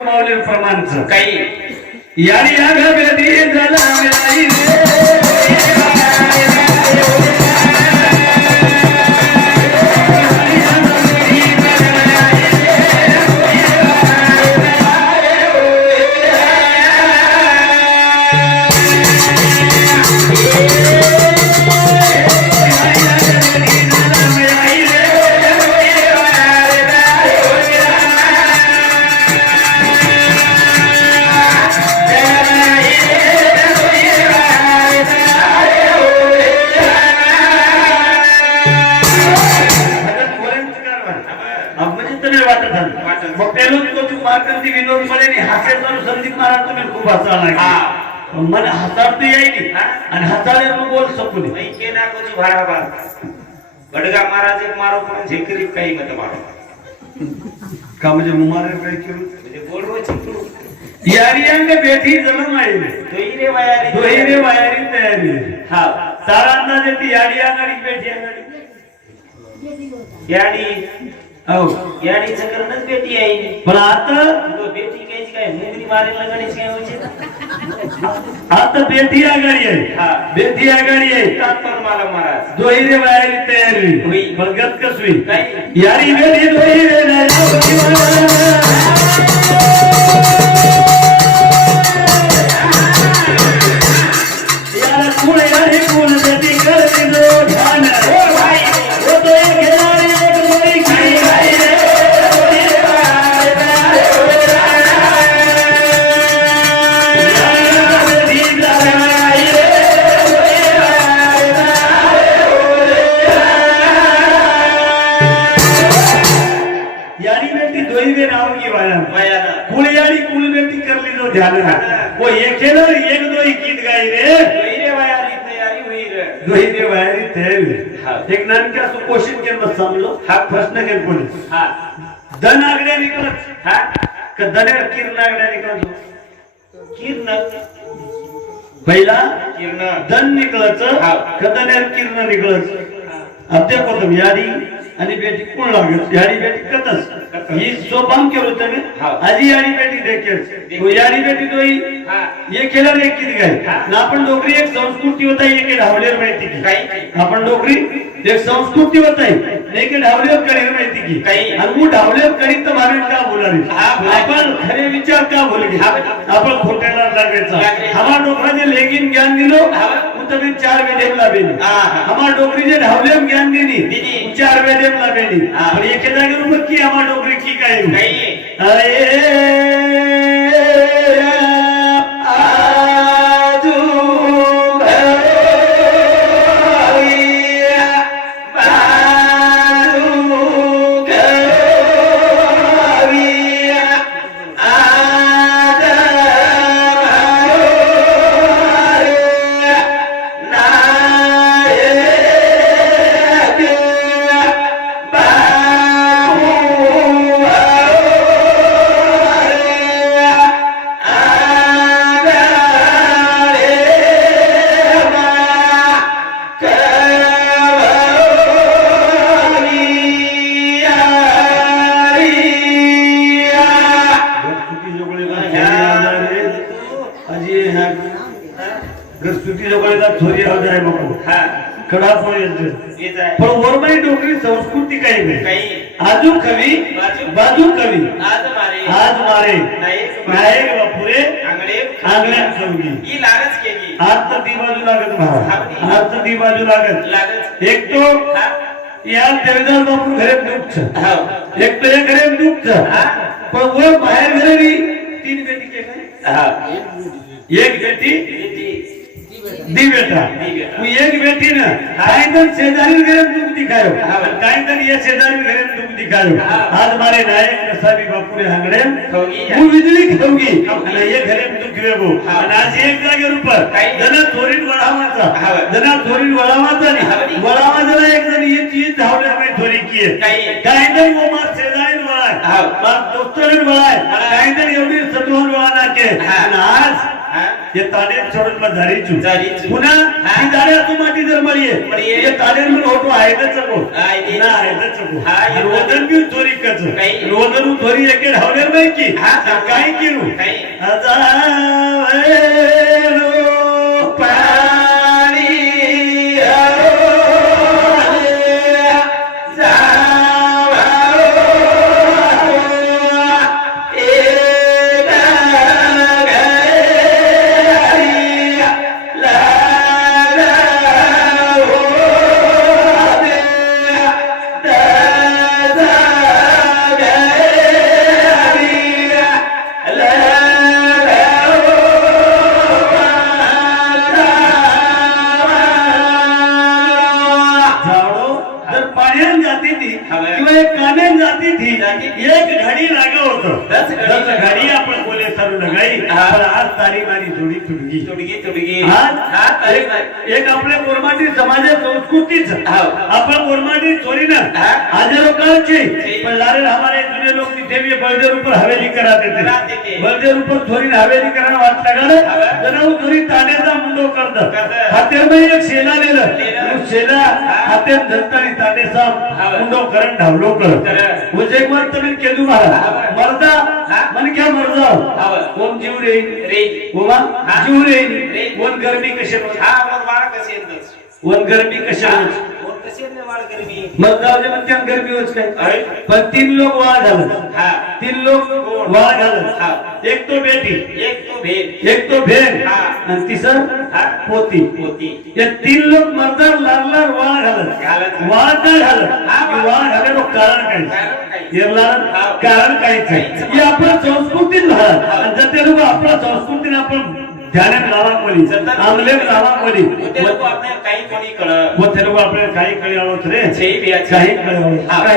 मावले प्रमाणचं काही यानी या गबेदी झाला मिळाली विनोद म्हणे हास्याचा संदीप महाराज तुम्ही खूप हसणार मन हसाडतो येईल आणि हसाडे बोल सकून नाही के ना कुछ भराभर गडगा महाराज एक मारो पण झेकरी काही मत मारो का म्हणजे मुमारे काय केलं म्हणजे बोलरो चित्तू यारी अंग बेठी जन्म आहे दोही रे वायारी तयारी हा सारा अंदाज येते याडी अंगाडी बेठी अंगाडी याडी हो याडी चकरनच बेटी आहे पण आता तो बेटी कायची काय मुंगरी मारेला गणेश काय होते आता बेठी आघाडी आहे हा बेठी आघाडी आहे तात्पर मला महाराज दोही रे वायारी तयारी होई पण गत कसवी काय यारी बेठी दोही रे यार कुळ यारी कुळ बेटी कर दिलो ध्यान ओ भाई वो तो एक खिलाड़ी एक गोरी खाई खाई रे यारी बेटी दोही में राम की वाला मायाना कुल यारी कुल बेटी कर ली जो ध्यान वो एक खेलो एक दोही गीत गाई रे रे वायारी तयारी हुई रे दोही रे वायरी थे हाँ। एक नानका सु क्वेश्चन के मत समझो हा प्रश्न के पुलिस हा दन आगड्या निकलत हा का दनेर किरण आगड्या निकलत किरण पहिला किरण दन निकलत हा। का दनेर किरण निकलत अध्यापक यादी आणि बेटी कोण लागत याडी बेटी कतस ही सोपाम केलो तने हा। आजी याडी बेटी देखेल तो याडी बेटी दोई हा ये केलं एक किती गाय ना आपण डोकरी एक संस्कृती होता एक ढावलेर माहिती की काही आपण डोकरी एक संस्कृती होता एक ढावलेर करीर माहिती की काही आणि वो ढावलेर करीत तर मारे का बोलारी आपण खरे विचार का बोलगे आपण खोटेला लागायचा हमार डोकराने लेगिन ज्ञान दिलो तुम्ही 4 वेदेम लाभेली हमार डोकरी जे ढावलेम ज्ञान दिली 4 वेदेम लाभेली पण एके जागेवर मग की हमार डोकरी की काय काही अरे पण वरमाई डोकरी संस्कृती काही नाही आजू कवी बाजू कवी आज मारे नायक बापुरे आंगड्या सवगी आज तर ती बाजू लागत भावा आज तर ती बाजू लागत एक तो या देवदार बापू घरात दुःख एक तो या घरात दुःख पण वर बाहेर घरी 3 बेटी केलं एक बेटी दी बेटा एक बेटी ना काही तर शेजारी घरे दुःख दिखायो काही तर या शेजारी घरे दुःख दिखायो आज मारे नायक कसाबी बापुरे हांगडे वो बिजली खाऊगी आणि ये घरे दुःख वेगो आणि आज एक जागेवर ऊपर जना थोरीत वळावाचा नाही वळावाचा एक जण ये चीज धावले में थोरी की काही तर वो मार शेजारी वळाय मार दोस्तरीन वळाय काही तर एवढी सतवन वळाना मागे आणि आज ये ताडे छोडून मग झारीचू पुन्हा ही झाडे तू माटी जर मळीये ये ताडे म्हणून होतो आहे तर चको ना आहे तर चको रोदन बी चोरी कच रोदन चोरी एके धावले नाही की काही किरू एक घडी लागा होतं 10 घडी आपण बोले सर लगाई पण आज तारी मारी जोडी तुडगी एक आपल्या कोरमाटी समाजात संस्कृतीच आपण कोरमाटी चोरी ना हजारों काळची पण लारे हमारे जुने लोग तिथे भी बळदेव ऊपर हवेली कराते थे बळदेव ऊपर चोरी हवेली करायला वाट लगाड जनाऊ चोरी ताण्याचा मुंडो करत हातेर में एक शेला नेलं शेला हातेर धरतानी ताण्याचा मुंडो करण धावलो करत मुझे एक बार तमिल केदू महाराज मरदा मन क्या मरदा कोण जीव रे ओमा जीव रे कोण गर्मी कशे वन बाळ कसे वन गर्मी कशे मरदावले म्हणते गर्मी होच काय पण 3 लोक वाळ झालं 3 लोक वाळ झालं एक तो बेटी एक तो भेन आणि तिसर पोती या 3 लोक मरदार लागणार वाळ झालं वाळ काय झालं वाळ झालं कारण काय कारण काहीच हे आपल्या संस्कृतीत झालं आणि जर ते लोक आपल्या संस्कृतीने आपण ध्यानात लावाकोली आमलेख लावाकोली काही कोणी कळत वो ते लोक आपल्याला काही कळी आवडत रे काही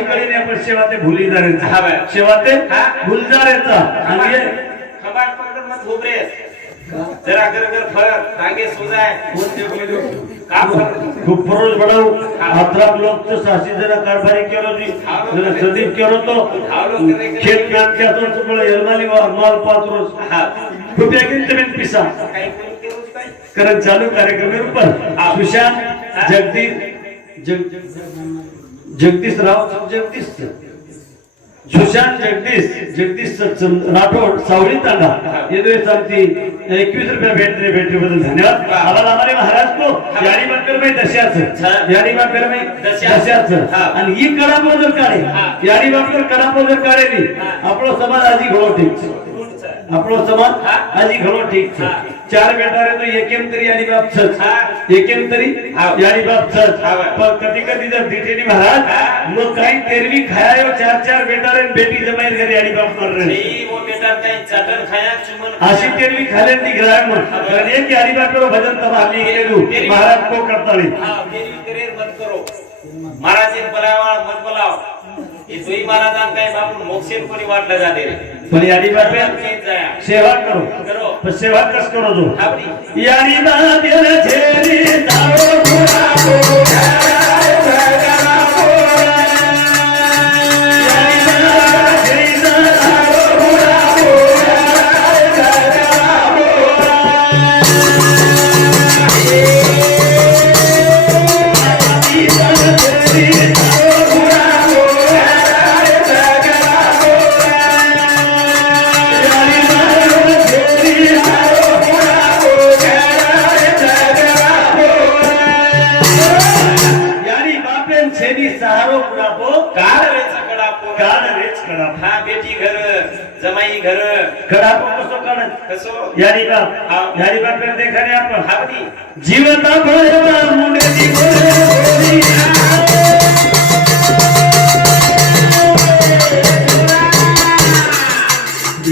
कळी नाही आपण सेवा ते भुली जाण्याचा सेवा ते भूल जाण्याचा आणि हे खबाट पकडून मत उभरे जरा कर फरक आगे सुजाय खूप फरोज बनाऊ 18 लोक तो 86 जरा कारभारी केलो जी जरा सदीप केलो तो खेत काम क्या तो सगळं यलमाली माल 5 रोज खूप एकंत में पिसा कारण चालू कार्यक्रम पर सुशांत जगदीश राव सुशांत जगदीश राठोड सावळी तांडा ये सांगती 21 रुपया भेटने बदल धन्यवाद आवाज हमारे महाराज को यानी बनकर में दश्याच आणि ही कडापोजर काढे यानी बनकर कडापोजर काढेली आपलो समाज आजी घोडो ठीक આપણો સમાજ આજી ઘણો ઠીક છે 4 બેટા રે તો એકેમ તરી યાની બાપ છ એકેમ તરી યાની બાપ છ પણ કદી કદી જર દીઠેની મહારાજ નો કાઈ તેરવી ખાયો 4 બેટા રે બેટી જમાઈ ઘરે યાની બાપ મર રે ઈ વો બેટા કાઈ ચાદર ખાયા ચુમન આશી તેરવી ખાલે ની ઘરાય મત અને એક યાની બાપ રો ભજન તમારી ગયેલું મહારાજ को करता नहीं हां तेरी करेर मत करो महाराज ने बुलावा मत बुलाओ ये दुई महाराज काय बापू मोक्षेन कोणी वाट लगा दे पण यानी बापे सेवा करो पण सेवा कस करो जो यानी बातेर छेरी दारो पुराओ यानी बाप देखा नहीं आप जीवता भरवा मुंडे दी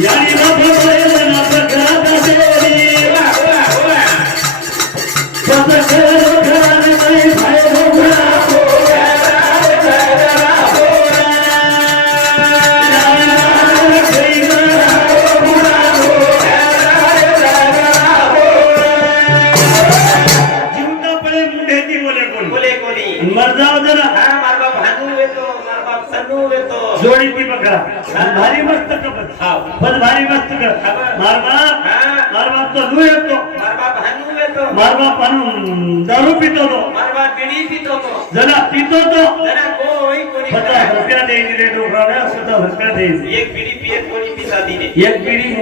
यानी बाप भरवा ना पकड़ा देरी जोड़ी की बकरा भारी मस्त कपत पण भारी मस्त कर मार बाप હાંધું હતો મારા બાપ હાનું વેતો મારા બાપ દારૂ પીતો હતો મારા બાપ બીડી પીતો તો જરા પીતો હતો જરા કોઈ કોની 50 રૂપિયા દઈ દીધે ડોકરાને 50 રૂપિયા દઈ એક બીડી પીએ કોની પીસા દીને એક બીડી